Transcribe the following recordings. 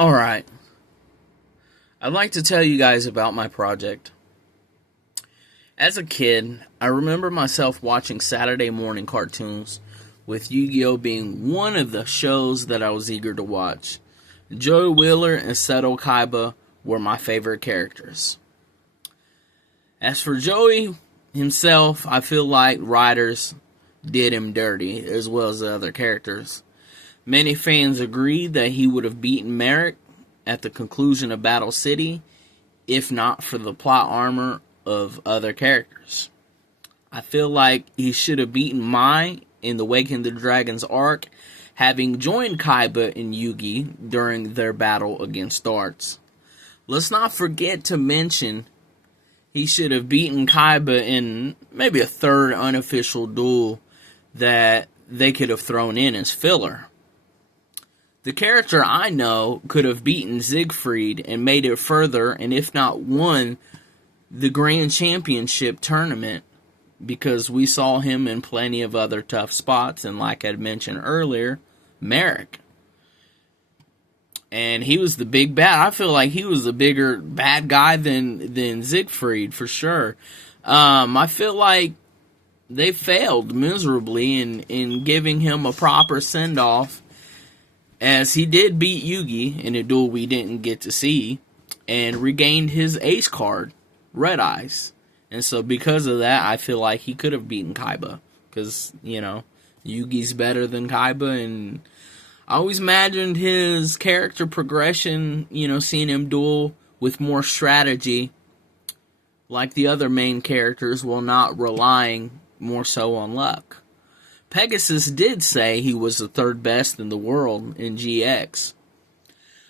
Alright, I'd like to tell you guys about my project. As a kid, I remember myself watching Saturday morning cartoons, with Yu-Gi-Oh! Being one of the shows that I was eager to watch. Joey Wheeler and Seto Kaiba were my favorite characters. As for Joey himself, I feel like writers did him dirty, as well as the other characters. Many fans agreed that he would have beaten Marik at the conclusion of Battle City, if not for the plot armor of other characters. I feel like he should have beaten Mai in the Waking the Dragons arc, having joined Kaiba and Yugi during their battle against Dartz. Let's not forget to mention he should have beaten Kaiba in maybe a third unofficial duel that they could have thrown in as filler. The character I know could have beaten Siegfried and made it further, and if not won the Grand Championship tournament, because we saw him in plenty of other tough spots, and like I'd mentioned earlier, Marik. And he was the big bad. I feel like he was a bigger bad guy than Siegfried, for sure. I feel like they failed miserably in giving him a proper send-off, as he did beat Yugi in a duel we didn't get to see, and regained his ace card, Red Eyes. And so because of that, I feel like he could have beaten Kaiba, because, Yugi's better than Kaiba, and I always imagined his character progression, seeing him duel with more strategy, like the other main characters, while not relying more so on luck. Pegasus did say he was the third best in the world in GX.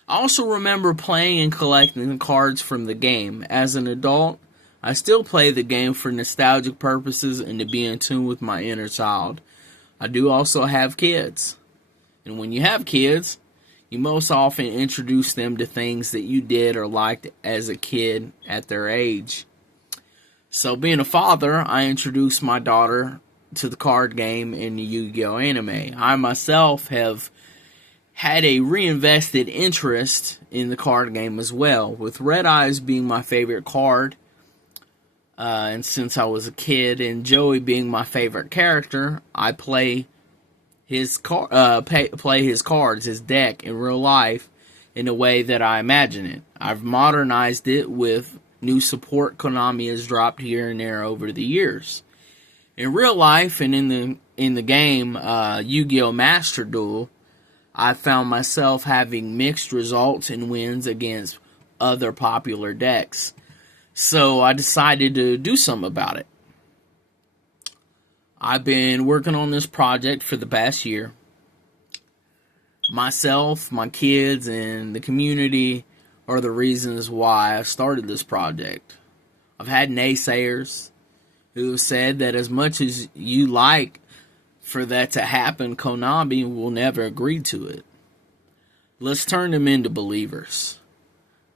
I also remember playing and collecting cards from the game. As an adult, I still play the game for nostalgic purposes and to be in tune with my inner child. I do also have kids. And when you have kids, you most often introduce them to things that you did or liked as a kid at their age. So being a father, I introduced my daughter to the card game in the Yu-Gi-Oh! Anime. I myself have had a reinvested interest in the card game as well, with Red Eyes being my favorite card, and since I was a kid, and Joey being my favorite character, I play his cards, his deck in real life in a way that I imagine it. I've modernized it with new support Konami has dropped here and there over the years. In real life and in the game Yu-Gi-Oh! Master Duel, I found myself having mixed results and wins against other popular decks. So I decided to do something about it. I've been working on this project for the past year. Myself, my kids, and the community are the reasons why I started this project. I've had naysayers who said that as much as you like for that to happen, Konami will never agree to it. Let's turn them into believers.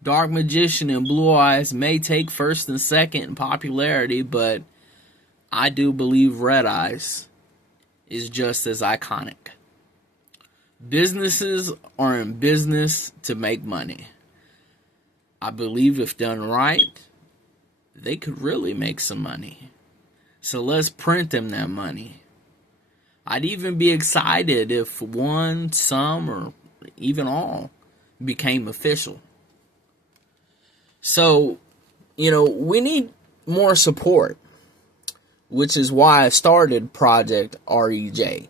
Dark Magician and Blue Eyes may take first and second in popularity, but I do believe Red Eyes is just as iconic. Businesses are in business to make money. I believe if done right, they could really make some money. So let's print them that money. I'd even be excited if one, some, or even all became official. So, we need more support, which is why I started Project REJ.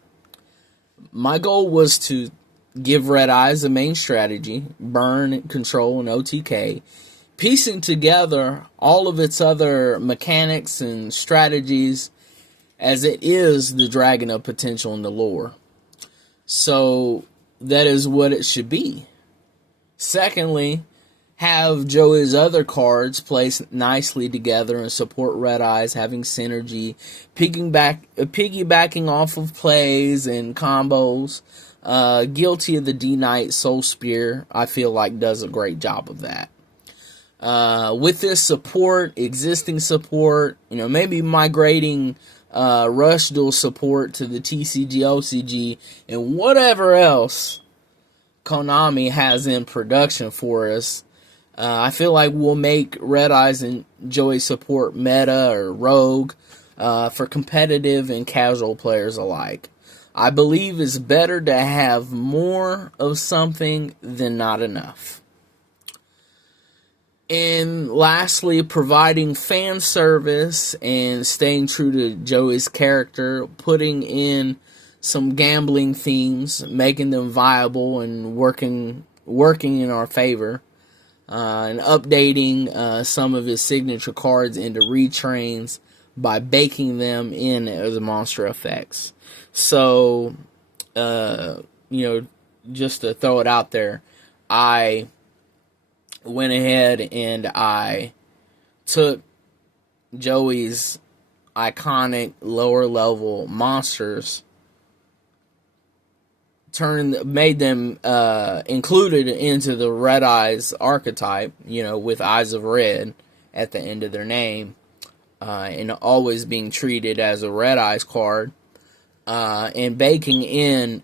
My goal was to give Red Eyes the main strategy, burn, control, and OTK, piecing together all of its other mechanics and strategies as it is the dragon of potential in the lore. So that is what it should be. Secondly, have Joey's other cards placed nicely together and support Red Eyes having synergy, piggybacking off of plays and combos. Guilty of the D-Knight Soul Spear, I feel like does a great job of that. With this support, existing support, maybe migrating Rush Duel support to the TCG, OCG, and whatever else Konami has in production for us. I feel like we'll make Red Eyes and Joey support meta or rogue for competitive and casual players alike. I believe it's better to have more of something than not enough. And lastly, providing fan service and staying true to Joey's character, putting in some gambling themes, making them viable and working in our favor, and updating some of his signature cards into retrains by baking them in as monster effects. So, just to throw it out there, I went ahead and I took Joey's iconic lower level monsters, made them included into the Red Eyes archetype, with Eyes of Red at the end of their name, and always being treated as a Red Eyes card, and baking in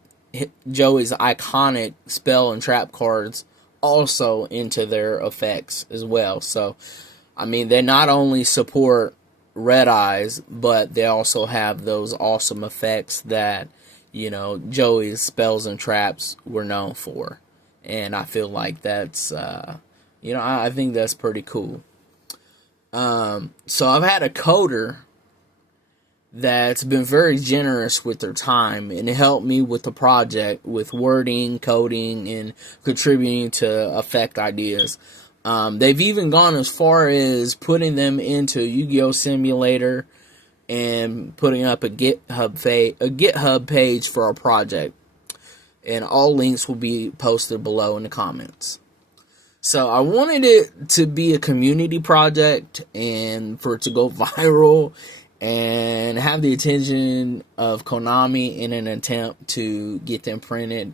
Joey's iconic spell and trap cards also into their effects as well. So, I mean, they not only support Red Eyes, but they also have those awesome effects that, Joey's spells and traps were known for. And I feel like that's, I think that's pretty cool. So I've had a coder that's been very generous with their time and helped me with the project with wording, coding, and contributing to effect ideas. They've even gone as far as putting them into Yu-Gi-Oh! Simulator and putting up a GitHub page for our project. And all links will be posted below in the comments. So I wanted it to be a community project and for it to go viral and have the attention of Konami in an attempt to get them printed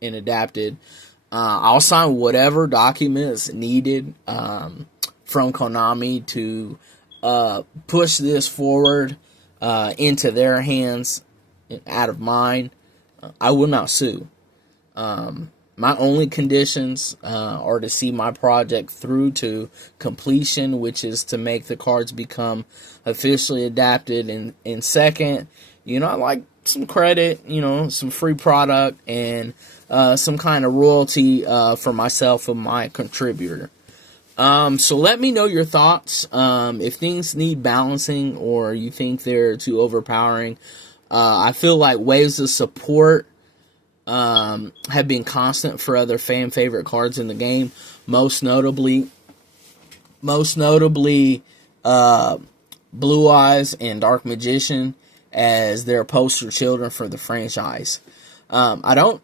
and adapted. I'll sign whatever documents needed from Konami to push this forward into their hands out of mine. I will not sue. My only conditions are to see my project through to completion, which is to make the cards become officially adapted. And second, I like some credit, some free product, and some kind of royalty for myself and my contributor. So let me know your thoughts. If things need balancing or you think they're too overpowering, I feel like waves of support have been constant for other fan favorite cards in the game. Most notably, Blue Eyes and Dark Magician as their poster children for the franchise. I don't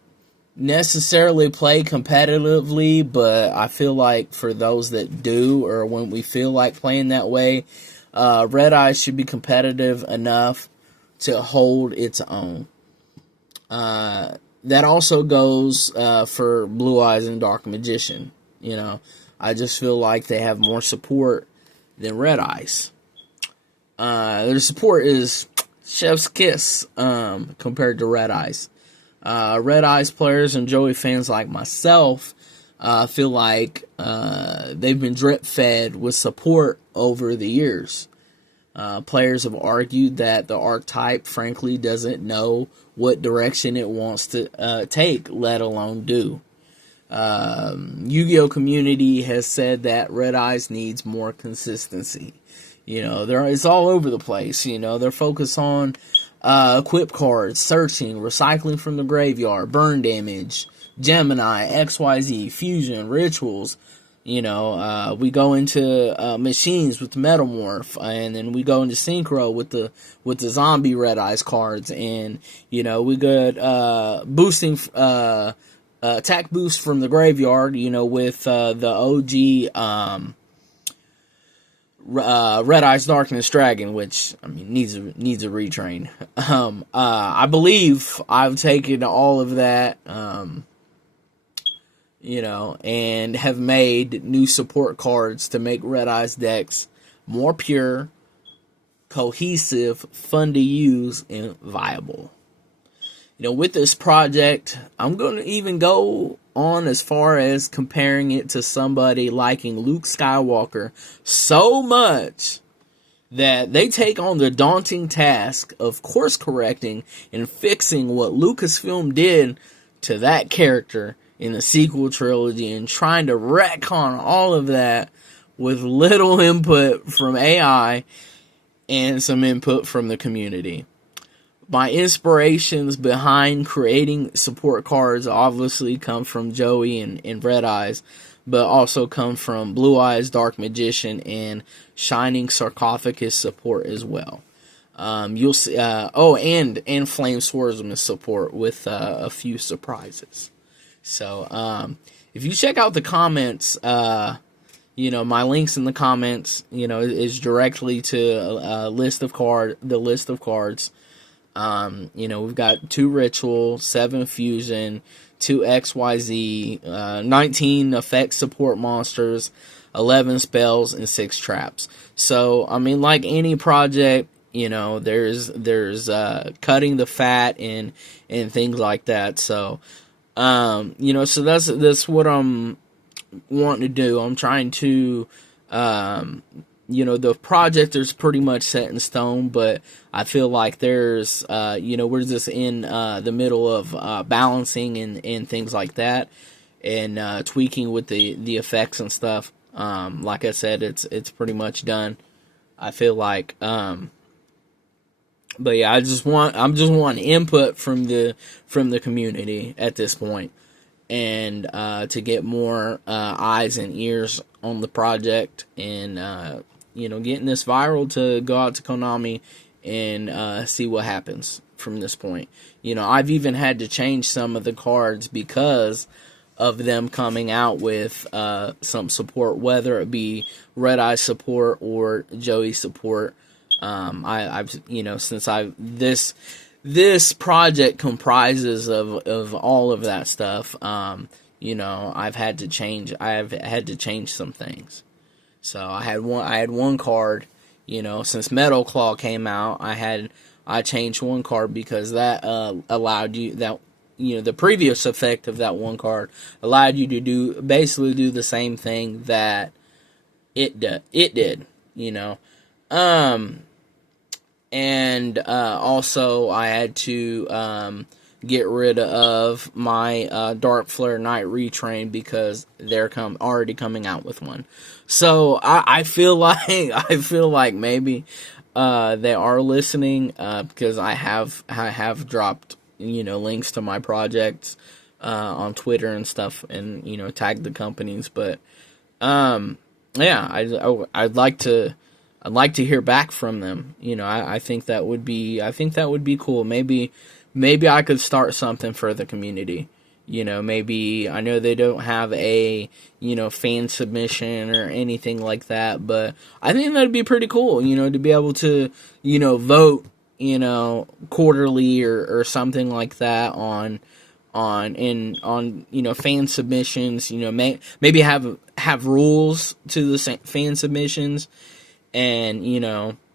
necessarily play competitively, but I feel like for those that do, or when we feel like playing that way, Red Eyes should be competitive enough to hold its own. That also goes for Blue Eyes and Dark Magician. I just feel like they have more support than Red Eyes. Their support is chef's kiss compared to Red Eyes. Red Eyes players and Joey fans like myself feel like they've been drip fed with support over the years. Players have argued that the archetype, frankly, doesn't know what direction it wants to take, let alone do. Yu-Gi-Oh! Community has said that Red Eyes needs more consistency. It's all over the place. They're focused on equip cards, searching, recycling from the graveyard, burn damage, Gemini, XYZ, fusion, rituals. We go into machines with the Metamorph, and then we go into Synchro with the zombie Red Eyes cards, and we got boosting attack boost from the graveyard. With the OG Red Eyes Darkness Dragon, which needs a retrain. I believe I've taken all of that. And have made new support cards to make Red Eyes decks more pure, cohesive, fun to use, and viable. With this project, I'm going to even go on as far as comparing it to somebody liking Luke Skywalker so much that they take on the daunting task of course correcting and fixing what Lucasfilm did to that character in the sequel trilogy, and trying to retcon all of that with little input from AI and some input from the community. My inspirations behind creating support cards obviously come from Joey and Red Eyes, but also come from Blue Eyes, Dark Magician, and Shining Sarcophagus support as well. You'll see, and Flame Swordsman support with a few surprises. So, if you check out the comments, my links in the comments, is directly to the list of cards. We've got 2 Ritual, 7 Fusion, 2 XYZ, 19 effect support monsters, 11 spells, and 6 traps. So, like any project, there's cutting the fat and things like that. So, so that's what I'm wanting to do. I'm trying to, the project is pretty much set in stone, but I feel like there's, we're just in the middle of balancing and things like that, and tweaking with the effects and stuff. Like I said, it's pretty much done, I feel like. But yeah, I'm just wanting input from the community at this point, and to get more eyes and ears on the project, and getting this viral to go out to Konami and see what happens from this point. I've even had to change some of the cards because of them coming out with some support, whether it be Red Eye support or Joey support. This project comprises of all of that stuff. I've had to change some things. So I had one card, since Metal Claw came out, I changed one card because that allowed you that, the previous effect of that one card allowed you to basically do the same thing that it did. And also I had to get rid of my Dark Flare Knight retrain because they're already coming out with one. So I feel like maybe they are listening, because I have dropped links to my projects on Twitter and stuff, and tagged the companies. But yeah, I'd like to hear back from them. I think that would be cool. Maybe I could start something for the community. Maybe, I know they don't have a, fan submission or anything like that, but I think that'd be pretty cool, to be able to, vote, quarterly or something like that on fan submissions. Maybe have rules to the fan submissions, and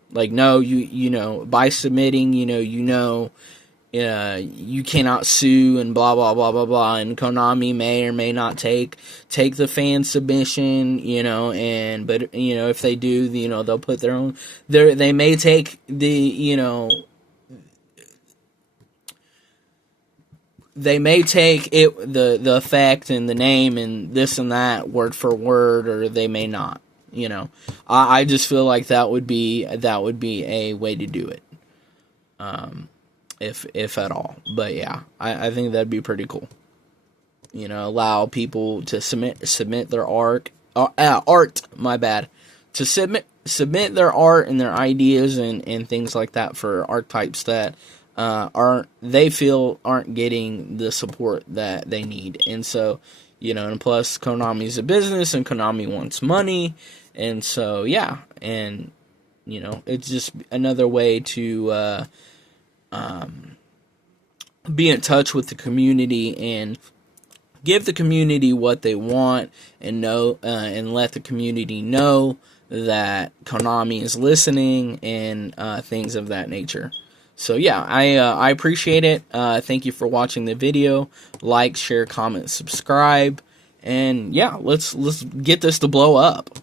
by submitting, you cannot sue and blah blah blah blah blah, and Konami may or may not take the fan submission, but if they do, they'll put their own, they may take they may take it, the effect and the name and this and that word for word, or they may not. I just feel like that would be a way to do it, if at all. But yeah, I think that'd be pretty cool. Allow people to submit their art. My bad. To submit their art and their ideas and things like that for archetypes that aren't getting the support that they need. And so, and plus Konami's a business and Konami wants money, and so yeah, and it's just another way to be in touch with the community and give the community what they want, and and let the community know that Konami is listening, and things of that nature. So yeah, I appreciate it. Thank you for watching the video. Like, share, comment, subscribe, and yeah, let's get this to blow up.